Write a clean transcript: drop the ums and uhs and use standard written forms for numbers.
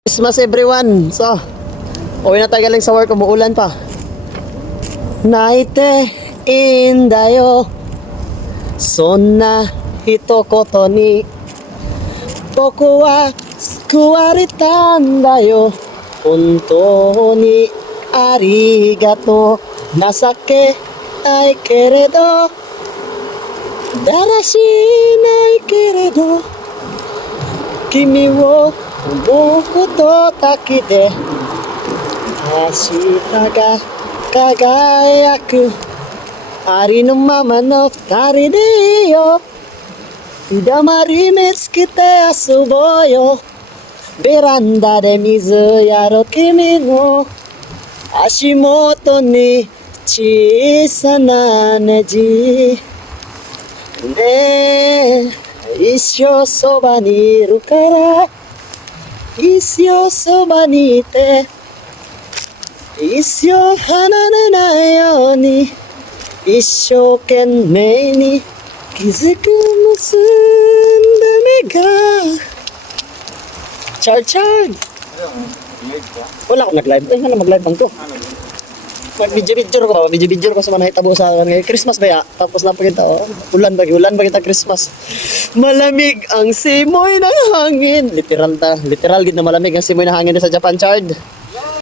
Christmas everyone. So, uwi na tayo galing sa work, umuulan pa. Naite indayo. Sonna hitokoto ni boku wa sukuwaretaんだよ. 本当にありがとう. 情けないけれどだらしないけれど君を思うことだけで明日が輝くありのままの二人でいいよ日だまり見つけて遊ぼうよベランダで水やろ君の足元に小さなネジねえ一生そばにいるから一生そばにいて一生離れないように一生懸命に気づく結んだ目がChard! Wala akong nag-live. Ay, nga mag-live bang to? Mag-video-video ko ba? Video-video ko sa mga nahitabo sa ngayon. Christmas ba ya? Tapos na pakita, oh. Ulan ba kita Christmas. Malamig ang simoy ng hangin. Literal din na malamig ang simoy ng hangin sa Japan, Chard.